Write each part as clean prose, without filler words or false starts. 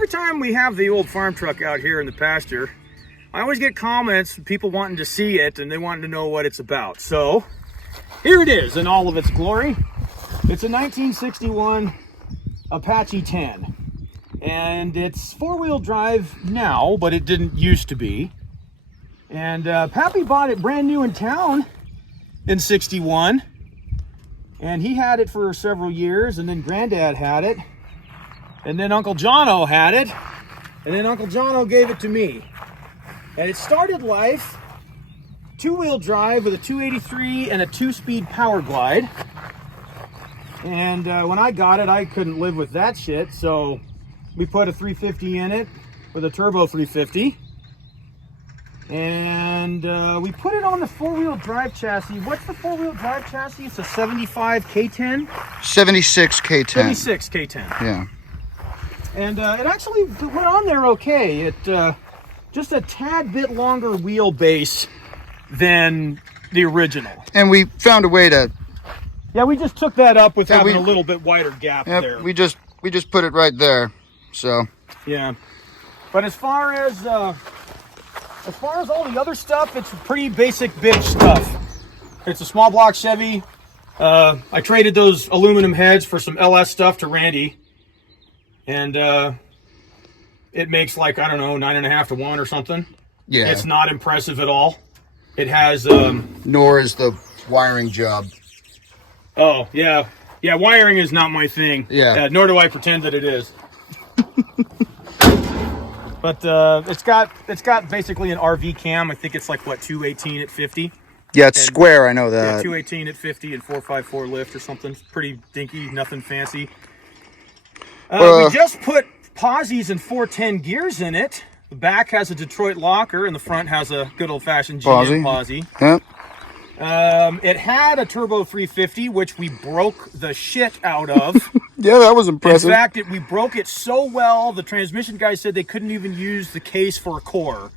every time we have the old farm truck out here in the pasture, I always get comments from people wanting to see it and they wanting to know what it's about. So here it is in all of its glory. It's a 1961 Apache 10. And it's four-wheel drive now, but it didn't used to be. And Pappy bought it brand new in town in 61. And he had it for several years, and then Granddad had it. And then Uncle Jono had it. And then Uncle Jono gave it to me. And it started life two-wheel drive with a 283 and a two-speed power glide. And when I got it, I couldn't live with that shit, so we put a 350 in it with a turbo 350. And we put it on the four-wheel drive chassis. What's the four-wheel drive chassis? It's a 75 K10? 76 K10. 76 K10. Yeah. And it actually went on there okay. It just a tad bit longer wheelbase than the original. And we found a way to... Yeah, we just took that up with having a little bit wider gap there. We just put it right there. So... Yeah. But as far as all the other stuff, it's pretty basic bitch stuff. It's a small block Chevy. I traded those aluminum heads for some LS stuff to Randy. And it makes like, I don't know, 9.5 to 1 or something. Yeah. It's not impressive at all. It has... Nor is the wiring job. Oh, yeah. Yeah, wiring is not my thing. Yeah. Nor do I pretend that it is. But it's got basically an RV cam. I think it's like, what, 218 at 50? Yeah, it's square, I know that. Yeah, 218 at 50 and 454 lift or something. It's pretty dinky, nothing fancy. We just put posies and 410 gears in it. The back has a Detroit locker, and the front has a good old-fashioned GM posi. Yep. It had a turbo 350, which we broke the shit out of. Yeah, that was impressive. In fact, we broke it so well, the transmission guy said they couldn't even use the case for a core.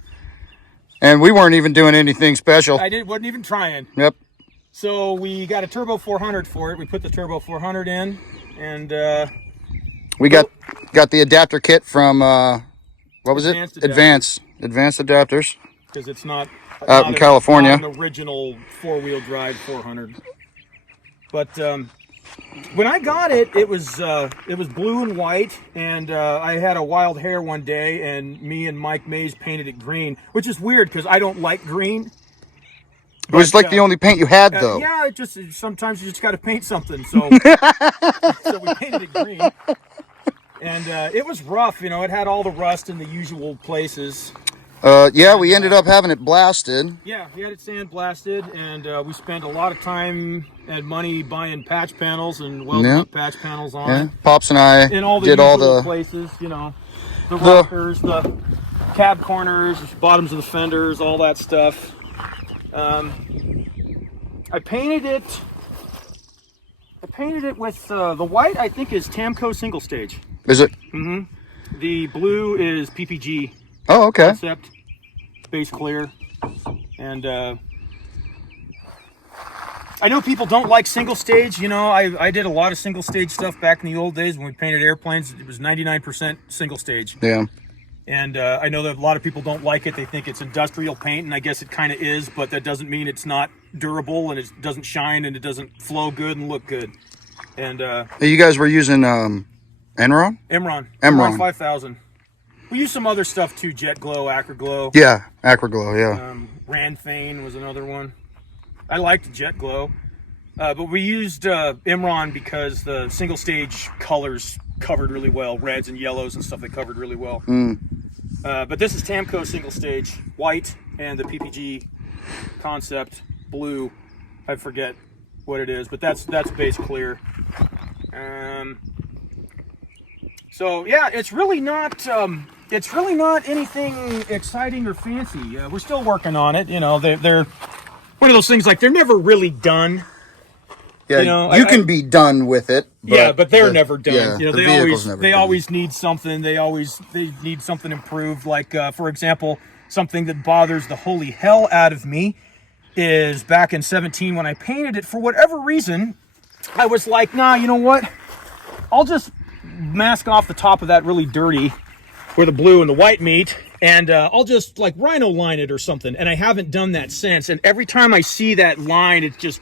And we weren't even doing anything special. Wasn't even trying. Yep. So we got a turbo 400 for it. We put the turbo 400 in, and we got the adapter kit from what was Advanced it? Advanced adapters. Because it's not out in California. Not an original four-wheel drive 400. But when I got it, it was blue and white, and I had a wild hair one day, and me and Mike Mays painted it green, which is weird because I don't like green. It was like the only paint you had, though. Yeah, sometimes you just got to paint something. So, so we painted it green, and it was rough. You know, it had all the rust in the usual places. Yeah, we ended up having it blasted. Yeah, we had it sandblasted, and we spent a lot of time and money buying patch panels and welding up patch panels on it. Pops and I did all the places, you know, the rockers, the cab corners, bottoms of the fenders, all that stuff. I painted it with the white. I think is Tamco single stage. Is it? Mm-hmm. The blue is PPG. Oh, okay. Concept, base clear, and I know people don't like single stage. You know, I did a lot of single stage stuff back in the old days when we painted airplanes. It was 99% single stage. Yeah. And I know that a lot of people don't like it. They think it's industrial paint, and I guess it kind of is, but that doesn't mean it's not durable, and it doesn't shine, and it doesn't flow good and look good. And you guys were using Enron? Emron 5000. We used some other stuff too, Jet Glow, Acro Glow. Yeah, Acro Glow, yeah. Ranthane was another one. I liked Jet Glow. But we used Emron because the single stage colors covered really well. Reds and yellows and stuff, they covered really well. But this is Tamco single stage, white, and the PPG concept, blue. I forget what it is, but that's base clear. So yeah, it's really not anything exciting or fancy. We're still working on it. You know, they're one of those things, like, they're never really done. Yeah, you know, you can be done with it. But but they're never done. Yeah, you know, they always need something. They need something improved. Like for example, something that bothers the holy hell out of me is back in 17 when I painted it, for whatever reason, I was like, nah, you know what? I'll just mask off the top of that really dirty where the blue and the white meet, and I'll just like rhino line it or something. And I haven't done that since. And every time I see that line, it just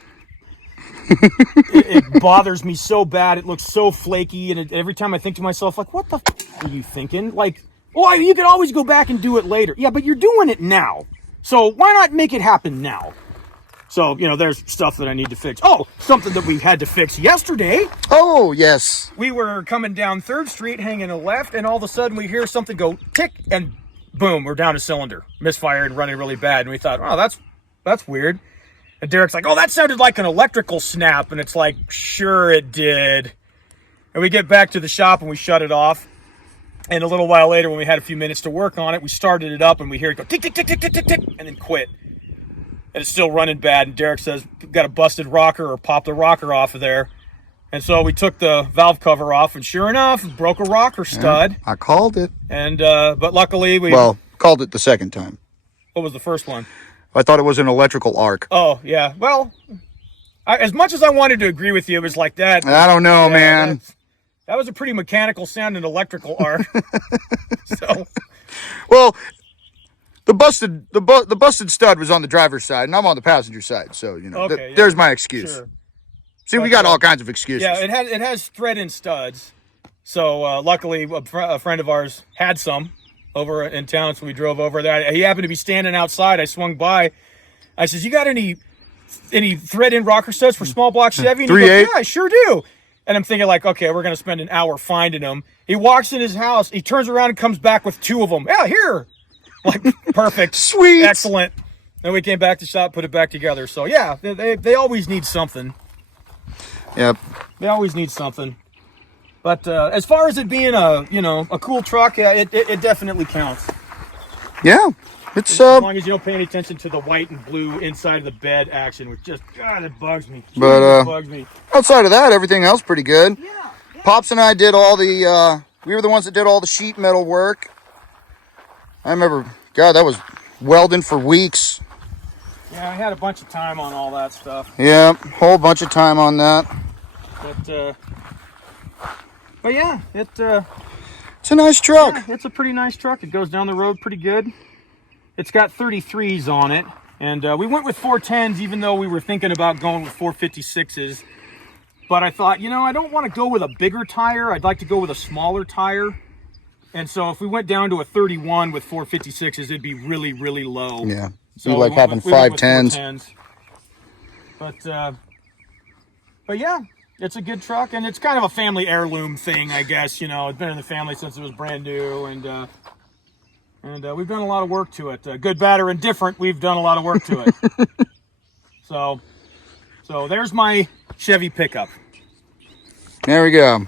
it bothers me so bad. It looks so flaky, and every time I think to myself, like, what the are you thinking? Like, well, you could always go back and do it later. Yeah, but you're doing it now, so why not make it happen now? So, you know, there's stuff that I need to fix. Oh, something that we had to fix yesterday. Oh, yes. We were coming down 3rd Street, hanging a left, and all of a sudden we hear something go tick, and boom, we're down a cylinder. Misfire and running really bad. And we thought, oh, that's weird. And Derek's like, oh, that sounded like an electrical snap. And it's like, sure it did. And we get back to the shop and we shut it off. And a little while later, when we had a few minutes to work on it, we started it up and we hear it go tick, tick, tick, tick, tick, tick, tick, and then quit. And it's still running bad. And Derek says, got a busted rocker or popped the rocker off of there. And so we took the valve cover off, and sure enough, broke a rocker stud. Yeah, I called it. And but luckily we called it the second time. What was the first one? I thought it was an electrical arc. Oh yeah. Well, as much as I wanted to agree with you, it was like that. I don't know, man. That was a pretty mechanical sounding electrical arc. So, well, the busted stud was on the driver's side, and I'm on the passenger side. So you know, there's my excuse. Sure. See, we got all kinds of excuses. Yeah, it has thread-in studs. So luckily, a friend of ours had some over in town, so we drove over there. He happened to be standing outside. I swung by. I says, "You got any thread-in rocker studs for small block Chevy?" And he goes, "Yeah, I sure do." And I'm thinking like, okay, we're gonna spend an hour finding them. He walks in his house. He turns around and comes back with 2 of them. Yeah, here. Like perfect, sweet, excellent. Then we came back to shop, put it back together. So yeah, they always need something. Yep. They always need something. But as far as it being a cool truck, it definitely counts. Yeah. It's as long as you don't pay any attention to the white and blue inside of the bed action, which just it bugs me. But it bugs me. Outside of that, everything else pretty good. Yeah. Pops and I did all the we were the ones that did all the sheet metal work. I remember, God, that was welding for weeks. Yeah, I had a bunch of time on all that stuff. Yeah, whole bunch of time on that. But yeah, it's a nice truck. Yeah, it's a pretty nice truck. It goes down the road pretty good. It's got 33s on it, and we went with 410s, even though we were thinking about going with 456s. But I thought, I don't want to go with a bigger tire. I'd like to go with a smaller tire. And so if we went down to a 31 with 456s, it'd be really, really low. Yeah. So you like having 510s. But yeah, it's a good truck, and it's kind of a family heirloom thing, I guess. It's been in the family since it was brand new, and we've done a lot of work to it. Good, bad, or indifferent, we've done a lot of work to it. So there's my Chevy pickup. There we go.